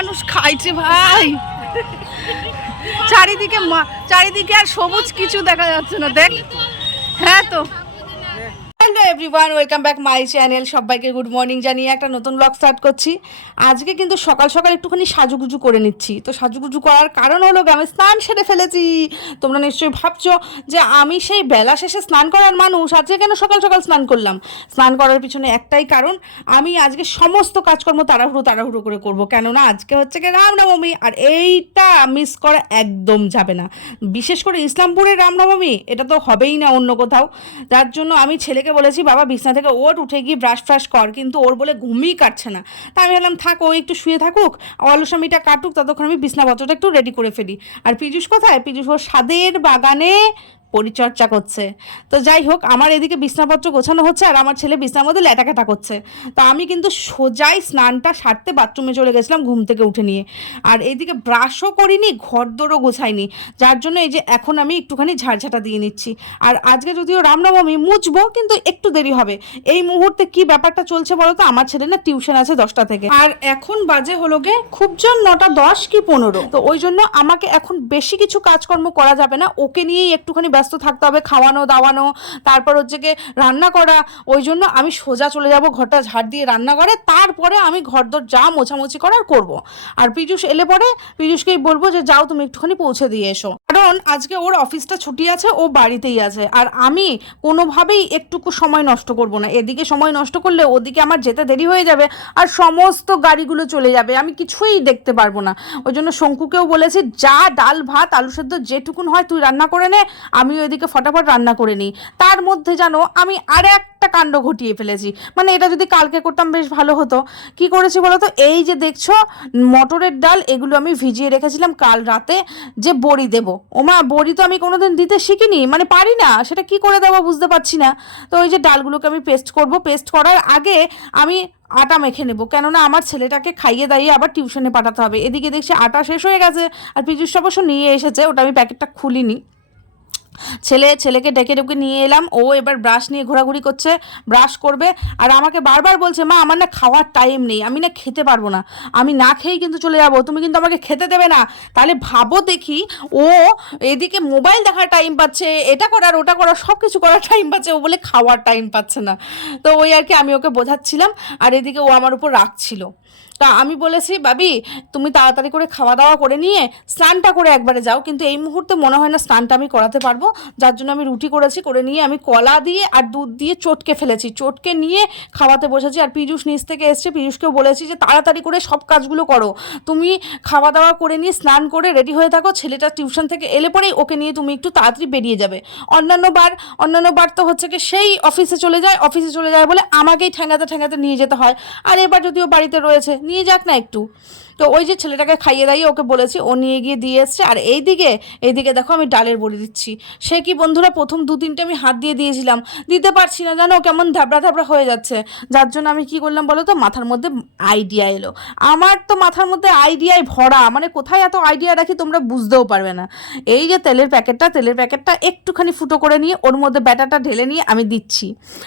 মানুষ খাইছে ভাই, চারিদিকে আর সবুজ কিছু দেখা যাচ্ছে না, দেখ। হ্যাঁ তো hello everyone, welcome back my channel. সবাইকে গুড মর্নিং জানিয়ে একটা নতুন ব্লগ স্টার্ট করছি। আজকে কিন্তু সকাল সকাল একটুখানি সাজুগুজু করে নিচ্ছি। তো সাজুগুজু করার কারণ হলো আমি স্নান সেরে ফেলেছি। তোমরা নিশ্চয়ই ভাবছো যে আমি সেই বেলা শেষে স্নান করার মানুষ, আজকে কেন সকাল সকাল স্নান করলাম। স্নান করার পিছনে একটাই কারণ, আমি আজকে সমস্ত কাজকর্ম তাড়াহুড়ো করে করব, কেননা আজকে হচ্ছে কি রামনবমী, আর এইটা মিস করা একদম যাবে না। বিশেষ করে ইসলামপুরের রামনবমী, এটা তো হবেই না অন্য কোথাও। যার জন্য আমি ছেলেকে বলেছি বাবা বিছনা থেকে ওঠ, উঠে গিয়ে ব্রাশ ফ্রাশ কর, কিন্তু ওর বলে ঘুমই কাটছে না। তা আমি ভাবলাম থাক, ও একটু শুয়ে থাকুক, অলসামিটা কাটুক, ততক্ষণ আমি বিছনাপত্রটা একটু রেডি করে ফেলি। আর পীযূষ কোথায়? পীযূষ ওর ছাদের বাগানে পরিচর্যা করছে। তো যাই হোক, আমার এদিকে বিছনাপত্র গোছানো হচ্ছে আর আমার ছেলে বিছনার মধ্যে ল্যাটাকাটা করছে। তো আমি কিন্তু সোজাই স্নানটা সারতে বাথরুমে চলে গেছিলাম ঘুম থেকে উঠে নিয়ে। আর এইদিকে ব্রাশও করিনি, ঘরদোরও গোছাইনি, যার জন্য এই যে এখন আমি একটুখানি ঝাড়ঝাঁটা দিয়ে নিচ্ছি। আর আজকে যদিও রামনবমী, মুছবো কিন্তু একটু দেরি হবে। এই মুহূর্তে কি ব্যাপারটা চলছে বলো তো, আমার ছেলে না টিউশন আছে 10টা থেকে, আর এখন বাজে হলো গে খুব জোর 9টা 10 কি 15। তো ওই জন্য আমাকে এখন বেশি কিছু কাজকর্ম করা যাবে না, ওকে নিয়েই একটুখানি ব্যস্ত থাকতে হবে, খাওয়ানো দাওয়ানো, তারপর হচ্ছে গিয়ে রান্না করা। ওই জন্য আমি সোজা চলে যাব ঘরটা ঝাড় দিয়ে রান্না করে, তারপরে আমি ঘরদোর যা মোছামুছি করার করব। আর পীযূষ এলে পরে পীযূষকেই বলবো যে যাও তুমি একটুখানি পৌঁছে দিয়ে এসো, কারণ আজকে ওর অফিসটা ছুটি আছে, ও বাড়িতেই আছে। আর আমি কোনোভাবেই একটুকু সময় নষ্ট করব না, এদিকে সময় নষ্ট করলে ওদিকে আমার যেতে দেরি হয়ে যাবে, আর সমস্ত গাড়িগুলো চলে যাবে, আমি কিছুই দেখতে পারবো না। ওই জন্য শঙ্কুকেও বলেছি যা ডাল ভাত আলু সেদ্ধ যেটুকুন হয় তুই রান্না করে নে, আমি ওইদিকে ফটাফট রান্না করে নিই। তার মধ্যে জানো আমি আর একটা কাণ্ড ঘটিয়ে ফেলেছি, মানে এটা যদি কালকে করতাম বেশ ভালো হতো। কি করেছি বলো তো, এই যে দেখছো মটরের ডাল, এগুলো আমি ভিজিয়ে রেখেছিলাম কাল রাতে যে বড়ি দেবো। ওমা, বড়ি তো আমি কোনোদিন দিতে শিখিনি, মানে পারি না, সেটা কি করে দেবো বুঝতে পারছি না। তো ওই যে ডালগুলোকে আমি পেস্ট করব, পেস্ট করার আগে আমি আটা মেখে নেবো, কেননা আমার ছেলেটাকে খাইয়ে দাইয়ে আবার টিউশনে পাঠাতে হবে। এদিকে দেখছি আটা শেষ হয়ে গেছে, আর পীযূষ অবশ্য নিয়ে এসেছে, ওটা আমি প্যাকেটটা খুলিনি। ছেলেকে ডেকে ডেকে নিয়ে এলাম, ও এবার ব্রাশ নিয়ে ঘোরাঘুরি করছে, ব্রাশ করবে। আর আমাকে বারবার বলছে মা আমার না খাওয়ার টাইম নেই, আমি না খেতে পারবো না, আমি না খেয়েই কিন্তু চলে যাবো, তুমি কিন্তু আমাকে খেতে দেবে না। তাহলে ভাবো দেখি, ও এদিকে মোবাইল দেখার টাইম পাচ্ছে, এটা করার ওটা করার সব কিছু করার টাইম পাচ্ছে, ও বলে খাওয়ার টাইম পাচ্ছে না। তো ওই আর কি আমি ওকে বোঝাচ্ছিলাম, আর এদিকে ও আমার উপর রাখছিল। তা আমি বলেছি বাবি তুমি তাড়াতাড়ি করে খাওয়া দাওয়া করে নিয়ে স্নানটা করে একবারে যাও, কিন্তু এই মুহূর্তে মনে হয় না স্নানটা আমি করাতে পারবো। যার জন্য আমি রুটি করেছি, করে নিয়ে আমি কলা দিয়ে আর দুধ দিয়ে চটকে ফেলেছি, চটকে নিয়ে খাওয়াতে বসেছি। আর পীযূষ নিচ থেকে এসছে, পীযূষকেও বলেছি যে তাড়াতাড়ি করে সব কাজগুলো করো, তুমি খাওয়া দাওয়া করে নিয়ে স্নান করে রেডি হয়ে থাকো, ছেলেটা টিউশন থেকে এলে পরেই ওকে নিয়ে তুমি একটু তাড়াতাড়ি বেরিয়ে যাবে। অন্যান্য বার তো হচ্ছে কি সেই অফিসে চলে যায় বলে আমাকেই ঠেঙাতে নিয়ে যেতে হয়। আর এবার যদিও বাড়িতে রয়েছে, নিয়ে যাক না একটু। তো ওই যে ছেলেটাকে খাইয়ে দাইয়ে ওকে বলেছি, ও নিয়ে গিয়ে দিয়ে এসছে। আর এইদিকে দেখো আমি ডালের বড়ি দিচ্ছি। সে কি বন্ধুরা, প্রথম 2-3টে আমি হাত দিয়ে দিয়েছিলাম, দিতে পারছি না জানো, কেমন ধাবড়া হয়ে যাচ্ছে। যার জন্য আমি কি করলাম বলো তো, মাথার মধ্যে আইডিয়া এলো। আমার তো মাথার মধ্যে আইডিয়ায় ভরা, মানে কোথায় এত আইডিয়া রাখি তোমরা বুঝতেও পারবে না। এই যে তেলের প্যাকেটটা একটুখানি ফুটো করে নিয়ে ওর মধ্যে ব্যাটারটা ঢেলে নিয়ে আমি দিচ্ছি।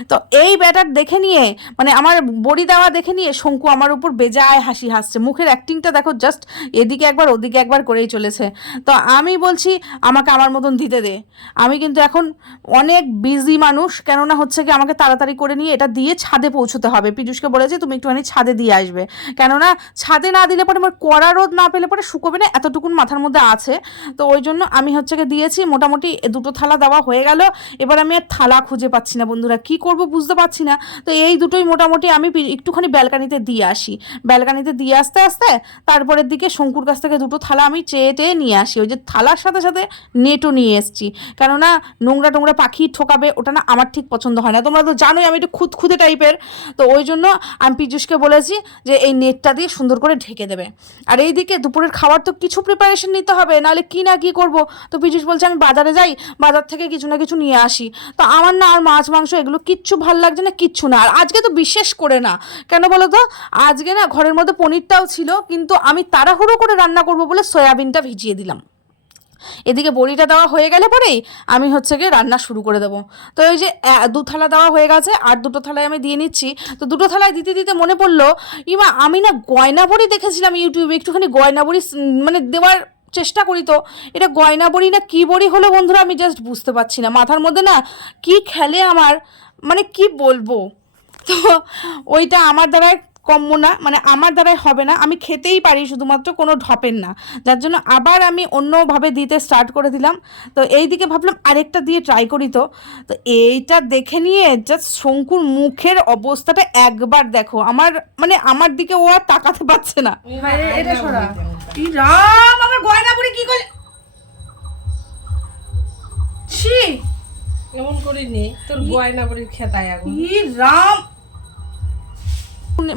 তো এই ব্যাটার দেখে নিয়ে, মানে আমার বড়ি দেওয়া দেখে নিয়ে শঙ্কু আমার উপর বেজায় হাসি হাসছে, মুখের অ্যাক্টিংটা দেখো, জাস্ট এদিকে একবার ওদিকে একবার করেই চলেছে। তো আমি বলছি আমাকে আমার মতন দিতে দে, আমি কিন্তু এখন অনেক বিজি মানুষ, কেননা হচ্ছে কি আমাকে তাড়াতাড়ি করে নিয়ে এটা দিয়ে ছাদে পৌঁছতে হবে। পীযূষকে বলেছি তুমি একটুখানি ছাদে দিয়ে আসবে, কেননা ছাদে না দিলে পরে আমার কড়া রোদ না পেলে পরে শুকোবে না, এতটুকুন মাথার মধ্যে আছে। তো ওই জন্য আমি হচ্ছে কি দিয়েছি, মোটামুটি 2টো থালা দেওয়া হয়ে গেল। এবার আমি আর থালা খুঁজে পাচ্ছি না বন্ধুরা, কি করব বুঝতে পারছি না। তো এই দুটোই মোটামুটি আমি একটুখানি ব্যালকানিতে দিয়ে আসি, ব্যালকানিতে দিয়ে আসতে আসতে তারপরের দিকে শঙ্কুর কাছ থেকে 2টো থালা আমি চেয়ে নিয়ে আসি। ওই যে থালার সাথে সাথে নেটও নিয়ে এসছি, কেননা নোংরা পাখি ঠোকাবে, ওটা না আমার ঠিক পছন্দ হয় না, তোমরা তো জানোই আমি একটু খুঁতখুঁতে টাইপের। তো ওই জন্য আমি পীযূষকে বলেছি যে এই নেটটা দিয়ে সুন্দর করে ঢেকে দেবে। আর এইদিকে দুপুরের খাবার তো কিছু প্রিপারেশন নিতে হবে, নাহলে কি না কি করব। তো পীযূষ বলছে আমি বাজারে যাই, বাজার থেকে কিছু না কিছু নিয়ে আসি। তো আমার না আর মাছ মাংস এগুলো কিচ্ছু ভাল লাগছে না, কিচ্ছু না। আর আজকে তো বিশেষ করে না, কেন বলো তো, আজকে না ঘরের মধ্যে পনিরটাও ছিল, কিন্তু আমি তাড়াহুড়ো করে রান্না করবো বলে সয়াবিনটা ভিজিয়ে দিলাম। এদিকে বড়িটা দেওয়া হয়ে গেলে পরেই আমি হচ্ছে গিয়ে রান্না শুরু করে দেবো। তো ওই যে 2 থালা দেওয়া হয়ে গেছে, আর 2টো থালায় আমি দিয়ে নিচ্ছি। তো 2টো থালায় দিতে দিতে মনে পড়লো, ইমা আমি না গয়না বড়ি দেখেছিলাম ইউটিউবে, একটুখানি গয়না বড়ি মানে দেওয়ার চেষ্টা করি। তো এটা গয়না বড়ি না কি বড়ি হলো বন্ধুরা, আমি জাস্ট বুঝতে পারছি না, মাথার মধ্যে না কি খেলে আমার, মানে কি বলবো। তো ওইটা আমার দ্বারাই কম্য না, মানে আমার দ্বারাই হবে না, আমি খেতেই পারি শুধুমাত্র কোনো ঢপের না, যার জন্য আবার আমি অন্যভাবে দিতে স্টার্ট করে দিলাম। তো এই দিকে ভাবলাম আরেকটা দিয়ে ট্রাই করি। তো তো এইটা দেখে নিয়ে জাস্ট শঙ্কুর মুখের অবস্থাটা একবার দেখো, আমার মানে আমার দিকে ও আর তাকাতে পারছে না। এটা সরা ই রাম, আমার গয়না পরে কি করে ছি, এমন করিনি তোর গয়না বড়ির খেতায় আগুন। ই রাম,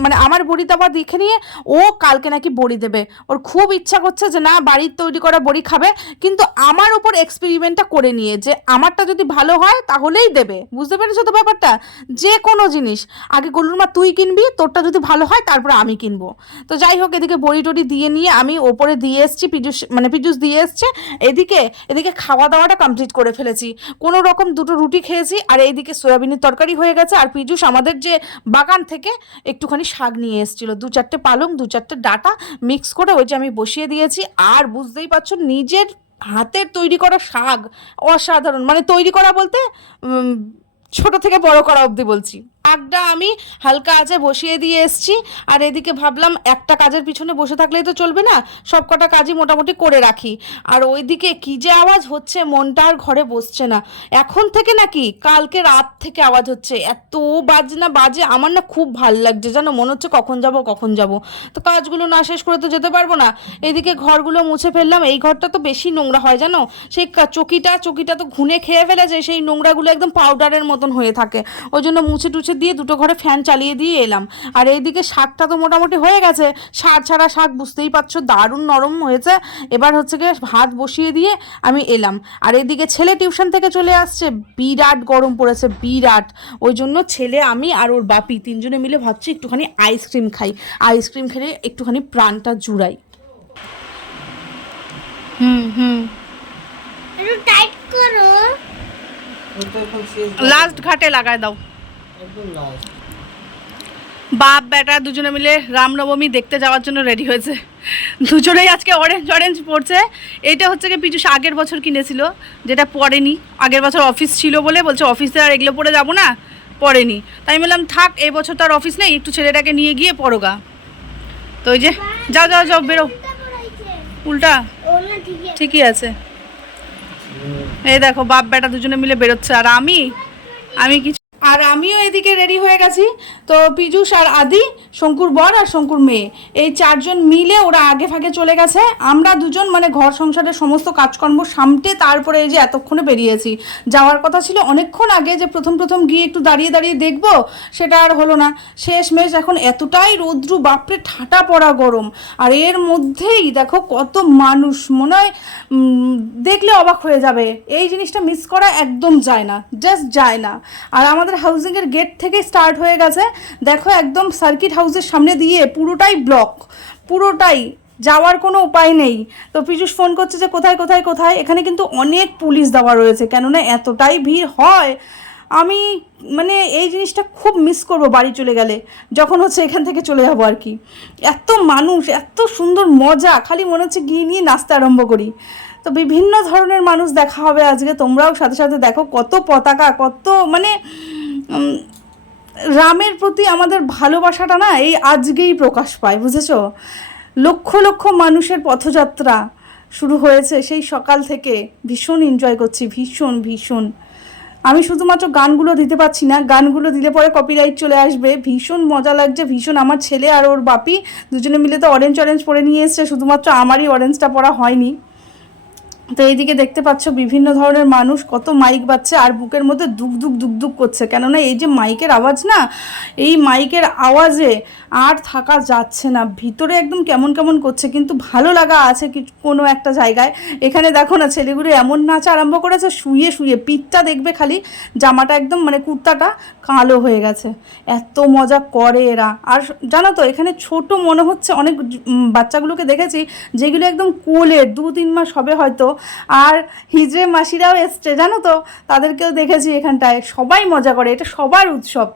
মানে আমার বড়ি দেওয়া দেখে নিয়ে ও কালকে নাকি বড়ি দেবে, ওর খুব ইচ্ছা করছে যে না বাড়ির তৈরি করা বড়ি খাবে, কিন্তু আমার উপর এক্সপেরিমেন্টটা করে নিয়ে যে আমারটা যদি ভালো হয় তাহলেই দেবে। বুঝতে পেরেছো তো ব্যাপারটা, যে কোনো জিনিস আগে গলুর মা তুই কিনবি, তোরটা যদি ভালো হয় তারপরে আমি কিনবো। তো যাই হোক, এদিকে বড়ি টড়ি দিয়ে নিয়ে আমি ওপরে দিয়ে এসেছি, পিজুস দিয়ে এসছে, এদিকে এদিকে খাওয়া দাওয়াটা কমপ্লিট করে ফেলেছি, কোনো রকম 2টো রুটি খেয়েছি, আর এইদিকে সয়াবিনের তরকারি হয়ে গেছে। আর পিজুস আমাদের যে বাগান থেকে একটুখানি শাক নিয়ে এসেছিল, 2-4টে পালং 2-4টে ডাটা মিক্স করে ওই যে আমি বসিয়ে দিয়েছি। আর বুঝতেই পারছো নিজের হাতের তৈরি করা শাক অসাধারণ, মানে তৈরি করা বলতে ছোট থেকে বড় করা অবধি বলছি। শাকটা আমি হালকা আঁচে বসিয়ে দিয়ে এসছি, আর এদিকে ভাবলাম একটা কাজের পিছনে বসে থাকলেই তো চলবে না, সব কটা কাজই মোটামুটি করে রাখি। আর ওইদিকে কী যে আওয়াজ হচ্ছে, মনটা আর ঘরে বসছে না এখন থেকে, নাকি কালকে রাত থেকে আওয়াজ হচ্ছে, এত বাজনা বাজে, আমার না খুব ভাল লাগছে জানো, মনে হচ্ছে কখন যাব। তো কাজগুলো না শেষ করে তো যেতে পারবো না। এদিকে ঘরগুলো মুছে ফেললাম, এই ঘরটা তো বেশি নোংরা হয় জানো, সেই চকিটা তো ঘুনে খেয়ে ফেলেছে, সেই নোংরাগুলো একদম পাউডারের মতন হয়ে থাকে, ওই জন্য মুছে টুছে দিয়ে 2টো ঘরে ফ্যান চালিয়ে দিয়ে এলাম। আর এইদিকে শাকটা তো মোটামুটি হয়ে গেছে, সার ছাড়া শাক, বুঝতেই পারছো দারুণ নরম হয়েছে। এবার হচ্ছে গিয়ে ভাত বসিয়ে দিয়ে আমি এলাম। আর এদিকে ছেলে টিউশন থেকে চলে আসছে, বিরাট গরম পড়েছে, বিরাট, ওই জন্য ছেলে আমি আর ওর বাপি 3জনে মিলে ভাবছি একটুখানি আইসক্রিম খাই, আইসক্রিম খেলে একটুখানি প্রাণটা জুড়াই। টাইট করো, লাস্ট ঘাটে লাগায় দাও। বাপ বেটা দুজনে মিলে রামনবমী দেখতে যাওয়ার জন্য রেডি হয়েছে, দুজনেই আজকে অরেঞ্জ পরছে। এইটা হচ্ছে কি পিছু আগের বছর কিনেছিল, যেটা পরেনি, আগের বছর অফিস ছিল বলে বলছে অফিসে আর এগুলো পরে যাবো না, পরেনি। তাই বললাম থাক, এই বছর তো আর অফিস নেই, একটু ছেলেটাকে নিয়ে গিয়ে পরোগা। তো ওই যে যাও বেরো, উল্টা ঠিকই আছে। এই দেখো বাপ বেটা দুজনে মিলে বেরোচ্ছে, আর আমি কিছু, আর আমিও এদিকে রেডি হয়ে গেছি। তো পীযূষ আর আদি, শঙ্কুর বর আর শঙ্কুর মেয়ে, এই 4জন মিলে ওরা আগে ফাগে চলে গেছে। আমরা দুজন মানে ঘর সংসারের সমস্ত কাজকর্ম সামটে তারপরে এই যে এতক্ষণে বেরিয়েছি। যাওয়ার কথা ছিল অনেকক্ষণ আগে, যে প্রথম গিয়ে একটু দাঁড়িয়ে দেখবো, সেটা আর হলো না। শেষমেশ এখন এতটাই রৌদ্র, বাপরে ঠাটা পড়া গরম, আর এর মধ্যেই দেখো কত মানুষ, মনে হয় দেখলে অবাক হয়ে যাবে। এই জিনিসটা মিস করা একদম যায় না, জাস্ট যায় না। আর আমাদের হাউজিংয়ের গেট থেকে স্টার্ট হয়ে গেছে, দেখো একদম সার্কিট হাউসের সামনে দিয়ে পুরোটাই ব্লক, পুরোটাই যাওয়ার কোনো উপায় নেই। তো পীযূষ ফোন করছে যে কোথায়, এখানে কিন্তু অনেক পুলিশ দেওয়া রয়েছে, কেননা এতটাই ভিড় হয়। আমি মানে এই জিনিসটা খুব মিস করবো বাড়ি চলে গেলে, যখন হচ্ছে এখান থেকে চলে যাবো আর কি। এত মানুষ, এত সুন্দর মজা, খালি মনে হচ্ছে গিয়ে নিয়ে নাচতে আরম্ভ করি। তো বিভিন্ন ধরনের মানুষ দেখা হবে আজকে, তোমরাও সাথে সাথে দেখো কত পতাকা, কত মানে রামের প্রতি আমাদের ভালোবাসাটা না এই আজকেই প্রকাশ পায়, বুঝেছো? লক্ষ মানুষের পথযাত্রা শুরু হয়েছে সেই সকাল থেকে, ভীষণ এনজয় করছি, ভীষণ। আমি শুধুমাত্র গানগুলো দিতে পারছি না, গানগুলো দিলে পরে কপিরাইট চলে আসবে। ভীষণ মজা লাগছে, ভীষণ। আমার ছেলে আর ওর বাপি দুজনে মিলে তো অরেঞ্জ পরে নিয়ে এসছে, শুধুমাত্র আমারই অরেঞ্জটা পরা হয়নি। তো এইদিকে দেখতে পাচ্ছ বিভিন্ন ধরনের মানুষ, কত মাইক বাজছে, আর বুকের মধ্যে দুক করছে, কেননা এই যে মাইকের আওয়াজ না, এই মাইকের আওয়াজে আর থাকা যাচ্ছে না, ভিতরে একদম কেমন করছে, কিন্তু ভালো লাগা আছে কোনো একটা জায়গায়। এখানে দেখো না ছেলেগুলো এমন নাচ আরম্ভ করেছে, শুয়ে পিঠটা দেখবে খালি, জামাটা একদম মানে কুর্তাটা কালো হয়ে গেছে, এত মজা করে এরা। আর জানো তো এখানে ছোট মনে হচ্ছে, অনেক বাচ্চাগুলোকে দেখেছি যেগুলো একদম কোলের 2-3 মাস হবে হয়তো, আর হিজড়ে মাসিরাও এসছে জানো তো, তাদেরকেও দেখেছি এখানটায়, সবাই মজা করে, এটা সবার উৎসব,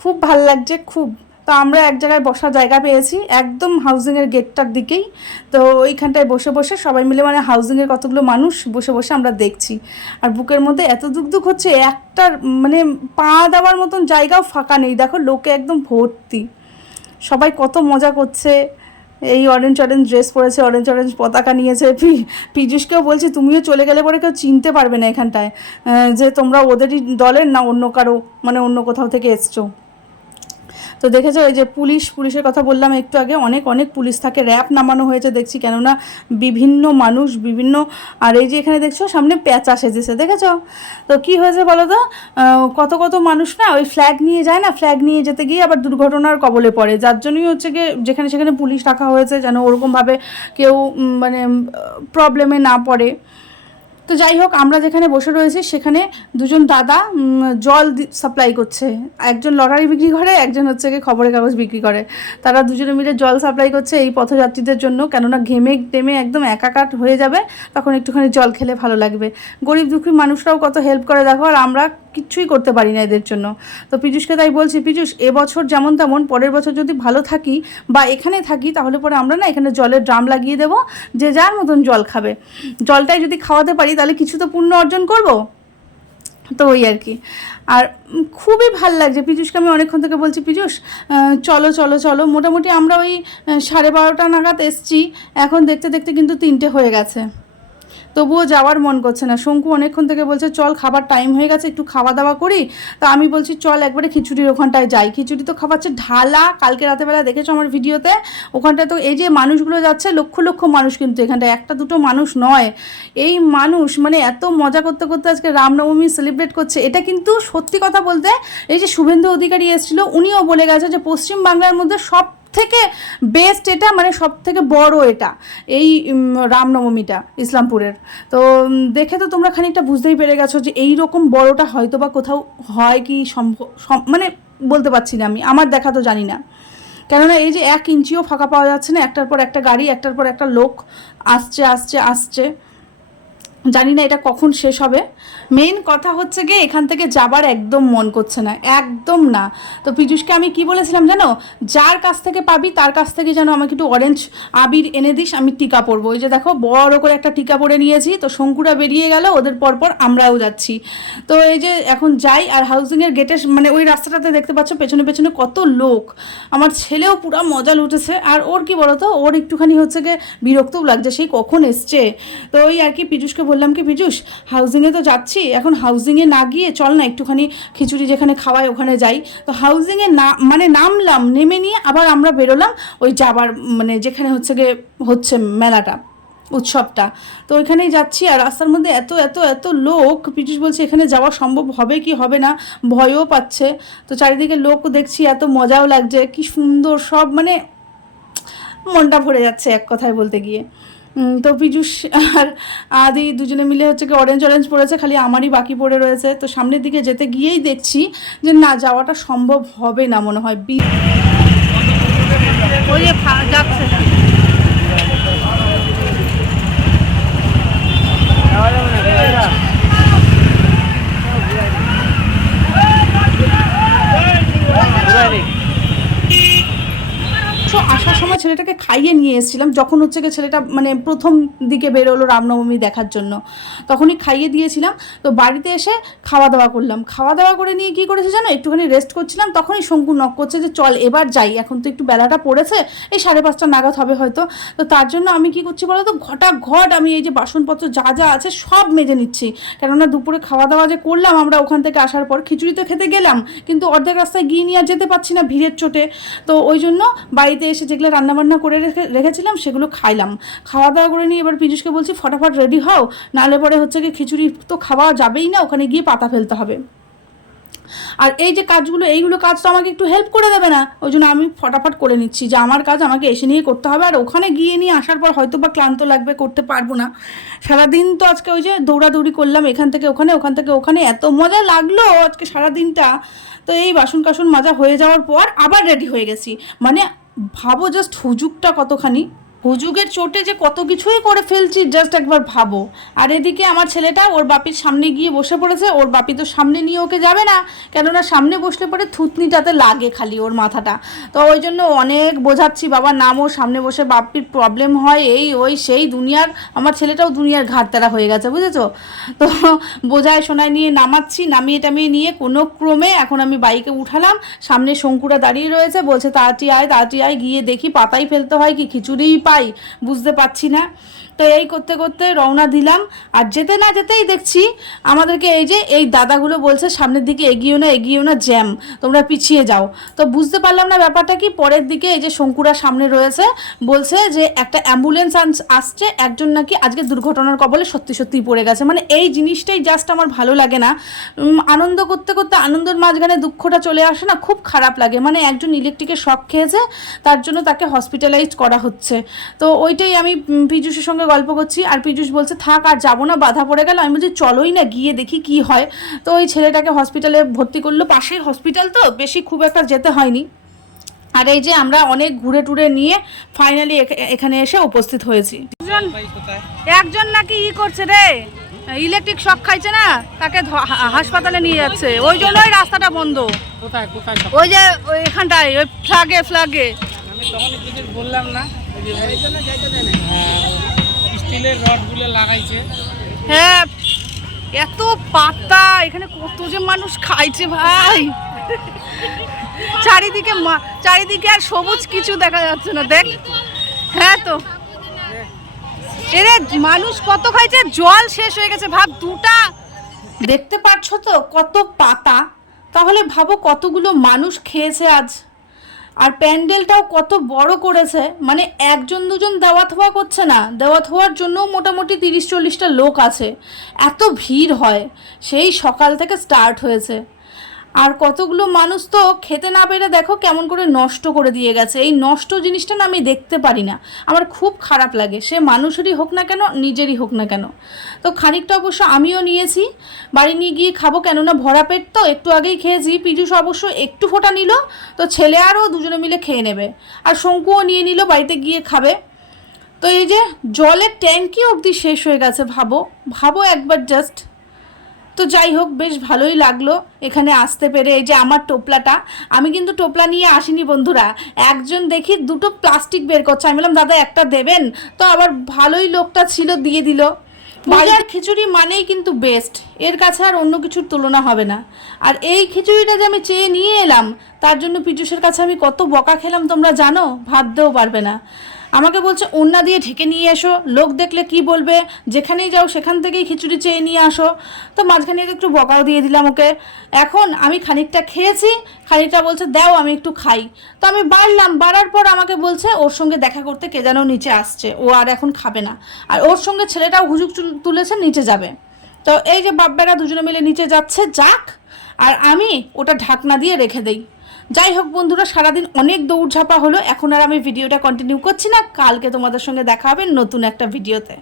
খুব ভাল লাগছে খুব। তো আমরা এক জায়গায় বসার জায়গা পেয়েছি একদম হাউজিংয়ের গেটটার দিকেই, তো ওইখানটায় বসে বসে সবাই মিলে মানে হাউজিংয়ের কতগুলো মানুষ বসে বসে আমরা দেখছি। আর বুকের মধ্যে এত দুঃখ হচ্ছে, একটা মানে পা দেওয়ার মতন জায়গাও ফাঁকা নেই, দেখো লোকে একদম ভর্তি, সবাই কত মজা করছে। এই অরেঞ্জ অরেঞ্জ ড্রেস পরেছে, অরেঞ্জ অরেঞ্জ পতাকা নিয়েছে। পীযূষকেও বলছি তুমিও চলে গেলে পরে কেউ চিনতে পারবে না এখানটায় যে তোমরা ওদেরই দলের না অন্য কারো, মানে অন্য কোথাও থেকে এসছো। তো দেখেছো এই যে পুলিশের কথা বললাম একটু আগে, অনেক অনেক পুলিশ থাকে, র্যাব নামানো হয়েছে দেখছি, কেননা বিভিন্ন মানুষ বিভিন্ন। আর এই যে এখানে দেখছো সামনে প্যাঁচা সেজেছে, দেখেছো? তো কি হয়েছে বলো তো, কত কত মানুষ না ওই ফ্ল্যাগ নিয়ে যায় না, ফ্ল্যাগ নিয়ে যেতে গিয়ে আবার দুর্ঘটনার কবলে পড়ে, যার জন্যই হচ্ছে গিয়ে যেখানে সেখানে পুলিশ রাখা হয়েছে যেন ওরকমভাবে কেউ মানে প্রবলেমে না পড়ে। তো যাই হোক, আমরা যেখানে বসে রয়েছি সেখানে দুজন দাদা জল সাপ্লাই করছে, একজন লটারি বিক্রি করে, একজন হচ্ছে গিয়ে খবরের কাগজ বিক্রি করে, তারা দুজনে মিলে জল সাপ্লাই করছে এই পথযাত্রীদের জন্য, কেননা ঘেমে টেমে একদম একাকার হয়ে যাবে, তখন একটুখানি জল খেলে ভালো লাগবে। গরিব দুঃখী মানুষরাও কত হেল্প করে দেখো, আর আমরা কিচ্ছুই করতে পারি না এদের জন্য। তো পীযূষকে তাই বলছি, পীযূষ এবছর যেমন তেমন পরের বছর যদি ভালো থাকি বা এখানে থাকি, তাহলে পরে আমরা না এখানে জলের ড্রাম লাগিয়ে দেবো, যে যার মতন জল খাবে, জলটাই যদি খাওয়াতে পারি তাহলে কিছু তো পুণ্য অর্জন করব। তো ওই আর কি। আর খুবই ভাল লাগছে, পীযূষকে আমি অনেকক্ষণ থেকে বলছি পীযূষ চলো চলো চলো, মোটামুটি আমরা ওই 12:30 নাগাদ এসছি, এখন দেখতে দেখতে কিন্তু 3টে হয়ে গেছে, তবুও যাওয়ার মন করছে না। শঙ্কু অনেকক্ষণ থেকে বলছে চল খাবার টাইম হয়ে গেছে, একটু খাওয়া দাওয়া করি। তা আমি বলছি চল একবারে খিচুড়ির ওখানটায় যাই, খিচুড়ি তো খাওয়াচ্ছে ঢালা, কালকে রাতেবেলা দেখেছো আমার ভিডিওতে, ওখানটায় তো এই যে মানুষগুলো যাচ্ছে লক্ষ লক্ষ মানুষ, কিন্তু এখানটায় একটা দুটো মানুষ নয়, এই মানুষ মানে এত মজা করতে করতে আজকে রামনবমী সেলিব্রেট করছে। এটা কিন্তু সত্যি কথা বলতে, এই যে শুভেন্দু অধিকারী এসেছিলো উনিও বলে গেছে যে পশ্চিমবাংলার মধ্যে সব থেকে বেস্ট এটা, মানে সব থেকে বড় এটা এই রামনবমীটা ইসলামপুরের। তো দেখে তো তোমরা খানিকটা বুঝতেই পেরে গেছো যে এই রকম বড়টা হয়তো বা কোথাও হয় কি সম্ভব, মানে বলতে পারছি না আমি, আমার দেখা তো জানি না, কেননা এই যে 1 ইঞ্চিও ফাঁকা পাওয়া যাচ্ছে না, একটার পর একটা গাড়ি, একটার পর একটা লোক আসছে আসছে আসছে, জানি না এটা কখন শেষ হবে। মেন কথা হচ্ছে গিয়ে এখান থেকে যাবার একদম মন করছে না, একদম না। তো পীযূষকে আমি কি বলেছিলাম জানো, যার কাছ থেকে পাবি তার কাছ থেকে যেন আমাকে একটু অরেঞ্জ আবির এনে দিস, আমি টিকা পরবো। ওই যে দেখো বড় করে একটা টিকা পরে নিয়েছি, তো শঙ্কুরা বেরিয়ে গেল, ওদের পরপর আমরাও যাচ্ছি। তো এই যে এখন যাই, আর হাউজিংয়ের গেটের মানে ওই রাস্তাটাতে দেখতে পাচ্ছ পেছনে পেছনে কত লোক, আমার ছেলেও পুরো মজা লুটেছে। আর ওর কি বলতো, ওর একটুখানি হচ্ছে গিয়ে বিরক্তও লাগছে, সেই কখন এসছে। তো ওই আর কি পীযূষকে বললাম কি পীযূষ হাউজিংয়ে তো যাচ্ছি, এখন হাউজিংয়ে না গিয়ে চল না একটুখানি খিচুড়ি যেখানে খাওয়ায় ওখানে যাই। তো হাউজিংয়ে না মানে নামলাম, নেমে নিয়ে আবার আমরা বেরোলাম ওই যাবার মানে যেখানে হচ্ছে গিয়ে হচ্ছে মেলাটা, উৎসবটা, তো ওইখানেই যাচ্ছি। আর রাস্তার মধ্যে এত এত এত লোক, পীযূষ বলছে এখানে যাওয়া সম্ভব হবে কি হবে না, ভয়ও পাচ্ছে। তো চারিদিকে লোক দেখছি, এত মজাও লাগছে, কি সুন্দর সব, মানে মনটা ভরে যাচ্ছে এক কথায় বলতে গিয়ে। তো পীযূষ আর আদি দুজনে মিলে হচ্ছে কি অরেঞ্জ অরেঞ্জ পড়েছে, খালি আমারই বাকি পড়ে রয়েছে। তো সামনের দিকে যেতে গিয়েই দেখছি যে না যাওয়াটা সম্ভব হবে না মনে হয়, ওই যে যাচ্ছে আসার সময় ছেলেটাকে খাইয়ে নিয়ে এসেছিলাম, যখন হচ্ছে গিয়ে ছেলেটা মানে প্রথম দিকে বেরোলো রামনবমী দেখার জন্য, তখনই খাইয়ে দিয়েছিলাম। তো বাড়িতে এসে খাওয়া দাওয়া করলাম, খাওয়া দাওয়া করে নিয়ে কী করেছে জানো, একটুখানি রেস্ট করছিলাম, তখনই শঙ্কু নক করছে যে চল এবার যাই, এখন তো একটু বেলাটা পড়েছে, এই 5:30 নাগাদ হবে হয়তো। তো তার জন্য আমি কি করছি বলো তো, ঘটাঘট আমি এই যে বাসনপত্র যা যা আছে সব মেজে নিচ্ছি, কেননা দুপুরে খাওয়া দাওয়া যে করলাম আমরা ওখান থেকে আসার পর, খিচুড়ি তো খেতে গেলাম কিন্তু অর্ধেক রাস্তায় গিয়ে নিয়ে আর যেতে পারছি না ভিড়ের চোটে। তো ওই জন্য বাড়িতে এসে যেগুলো রান্নাবান্না করে রেখেছিলাম সেগুলো খাইলাম, খাওয়া দাওয়া করে নিয়ে এবার পীযূষকে বলছি ফটাফট রেডি হও, নাহলে পরে হচ্ছে কি খিচুড়ি তো খাওয়া যাবেই না, ওখানে গিয়ে পাতা ফেলতে হবে। আর এই যে কাজগুলো, এইগুলো কাজ তো আমাকে একটু হেল্প করে দেবে না, ওই জন্য আমি ফটাফট করে নিচ্ছি যে আমার কাজ আমাকে এসে নিয়ে করতে হবে। আর ওখানে গিয়ে নিয়ে আসার পর হয়তো বা ক্লান্ত লাগবে, করতে পারবো না সারাদিন। তো আজকে ওই যে দৌড়াদৌড়ি করলাম এখান থেকে ওখানে, ওখান থেকে ওখানে, এত মজা লাগলো আজকে সারাদিনটা। তো এই বাসন কাসন মাজা হয়ে যাওয়ার পর আবার রেডি হয়ে গেছি, মানে ভাবো জাস্ট হুজুকটা কতখানি। হুজুগের চোটে যে কত কিছুই করে ফেলছি জাস্ট একবার ভাবো। আর এদিকে আমার ছেলেটা ওর বাপির সামনে গিয়ে বসে পড়েছে। ওর বাপি তো সামনে নিয়ে ওকে যাবে না, কেননা সামনে বসলে পরে থুতনিটাতে লাগে খালি ওর মাথাটা। তো ওই জন্য অনেক বোঝাচ্ছি, বাবা নামও, সামনে বসে বাপির প্রবলেম হয়, এই ওই সেই দুনিয়ার। আমার ছেলেটাও দুনিয়ার ঘাটতারা হয়ে গেছে, বুঝেছো তো। বোঝায় শোনায় নিয়ে নামাচ্ছি, নামিয়ে টামিয়ে নিয়ে কোনো ক্রমে এখন আমি বাইকে উঠালাম। সামনে শঙ্কুরা দাঁড়িয়ে রয়েছে, বলছে তাড়াতাড়ি আয় গিয়ে দেখি পাতাই ফেলতে হয় কি খিচুড়িই পাই, বুঝতে পারছি না। তো এই করতে করতে রওনা দিলাম। আর যেতে না যেতেই দেখছি আমাদেরকে এই দাদাগুলো বলছে সামনের দিকে এগিয়েও না জ্যাম, তোমরা পিছিয়ে যাও। তো বুঝতে পারলাম না ব্যাপারটা কি। পরের দিকে এই যে শঙ্কুরা সামনে রয়েছে, বলছে যে একটা অ্যাম্বুলেন্স আসছে, একজন নাকি আজকে দুর্ঘটনার কবলে সত্যি পড়ে গেছে। মানে এই জিনিসটাই জাস্ট আমার ভালো লাগে না। আনন্দ করতে করতে আনন্দের মাঝখানে দুঃখটা চলে আসে না, খুব খারাপ লাগে। মানে একজন ইলেকট্রিকের শক খেয়েছে, তার জন্য তাকে হসপিটালাইজড করা হচ্ছে। তো ওইটাই আমি পীযূষের সঙ্গে গল্প করছি, আর পীযূষ বলছে থাক আর যাবো না, বাধা পড়ে গেল। আমি বলছি চলোই না, গিয়ে দেখি কি হয়। তো ওই ছেলেটাকে হসপিটালে ভর্তি করলো, পাশেই হসপিটাল, তো বেশি খুব একটা যেতে হয়নি। আর এই যে আমরা অনেক ঘুরে টুরে নিয়ে ফাইনালি এখানে এসে উপস্থিত হয়েছি। একজন নাকি করছে রে, ইলেকট্রিক শক খাইছে না, তাকে হাসপাতালে নিয়ে যাচ্ছে, ওই জন্যই রাস্তাটা বন্ধ। ওই যে এখানটায় ওই ফ্ল্যাগে আমি তখনই কিছু বললাম না, স্টিলের রডগুলো লাগাইছে। হ্যাঁ, এত পাতা, এখানে কত যে মানুষ খাইছে ভাই। চারিদিকে আর সবুজ কিছু দেখা যাচ্ছে না, দেখ। হ্যাঁ তো এরে মানুষ কত খাইছে, জল শেষ হয়ে গেছে ভাব দুটা। দেখতে পাচ্ছ তো কত পাতা, তাহলে ভাবো কতগুলো মানুষ খেয়েছে আজ। আর প্যান্ডেলটাও কত বড় করেছে, মানে একজন দুজন দেওয়া থোয়া করছে না, দেওয়া থোয়ার জন্যও মোটামুটি 30-40টা লোক আছে। এত ভিড় হয়, সেই সকাল থেকে স্টার্ট হয়েছে। আর কতগুলো মানুষ তো খেতে না পেরে দেখো কেমন করে নষ্ট করে দিয়ে গেছে। এই নষ্ট জিনিসটা না আমি দেখতে পারি না, আমার খুব খারাপ লাগে। সে মানুষেরই হোক না কেন, নিজেরই হোক না কেন। তো খানিকটা অবশ্য আমিও নিয়েছি, বাড়ি নিয়ে গিয়ে খাবো, কেননা ভরা পেট তো, একটু আগেই খেয়েছি। পীযূষ অবশ্য একটু ফোঁটা নিল, তো ছেলে আরও দুজনে মিলে খেয়ে নেবে। আর শঙ্কুও নিয়ে নিল, বাড়িতে গিয়ে খাবে। তো এই যে জলের ট্যাঙ্কি অবধি শেষ হয়ে গেছে, ভাবো একবার জাস্ট। তো যাই হোক, বেশ ভালোই লাগলো এখানে আসতে পেরে। এই যে আমার টোপলাটা, আমি কিন্তু টোপলা নিয়ে আসিনি বন্ধুরা। একজন দেখি দুটো প্লাস্টিক বের করছে, আমি বললাম দাদা একটা দেবেন, তো আবার ভালোই লোকটা ছিল, দিয়ে দিল। বাজার খিচুড়ি মানেই কিন্তু বেস্ট, এর কাছে আর অন্য কিছুর তুলনা হবে না। আর এই খিচুড়িটা যে আমি চেয়ে নিয়ে এলাম, তার জন্য পীযূষের কাছে আমি কত বকা খেলাম তোমরা জানো, ভাবতেও পারবে না। আমাকে বলছে ওড়না দিয়ে ঢেকে নিয়ে এসো, লোক দেখলে কি বলবে, যেখানেই যাও সেখান থেকেই খিচুড়ি চেয়ে নিয়ে আসো। তো মাঝখানে একটু বকাও দিয়ে দিলাম ওকে। এখন আমি খানিকটা খেয়েছি, খানিকটা বলছে দাও আমি একটু খাই। তো আমি বাড়ার পর আমাকে বলছে ওর সঙ্গে দেখা করতে কে যেন নিচে আসছে, ও আর এখন খাবে না। আর ওর সঙ্গে ছেলেটাও হুজুগ তুলেছে, নিচে যাবে। তো এই যে বাপ্পারা দুজনে মিলে নিচে যাচ্ছে, যাক। আর আমি ওটা ঢাকনা দিয়ে রেখে দেই। যাই হোক বন্ধুরা, সারাদিন অনেক দৌড়ঝাঁপা হলো, এখন আর আমি ভিডিওটা কন্টিনিউ করছি না। কালকে তোমাদের সঙ্গে দেখা হবে নতুন একটা ভিডিওতে।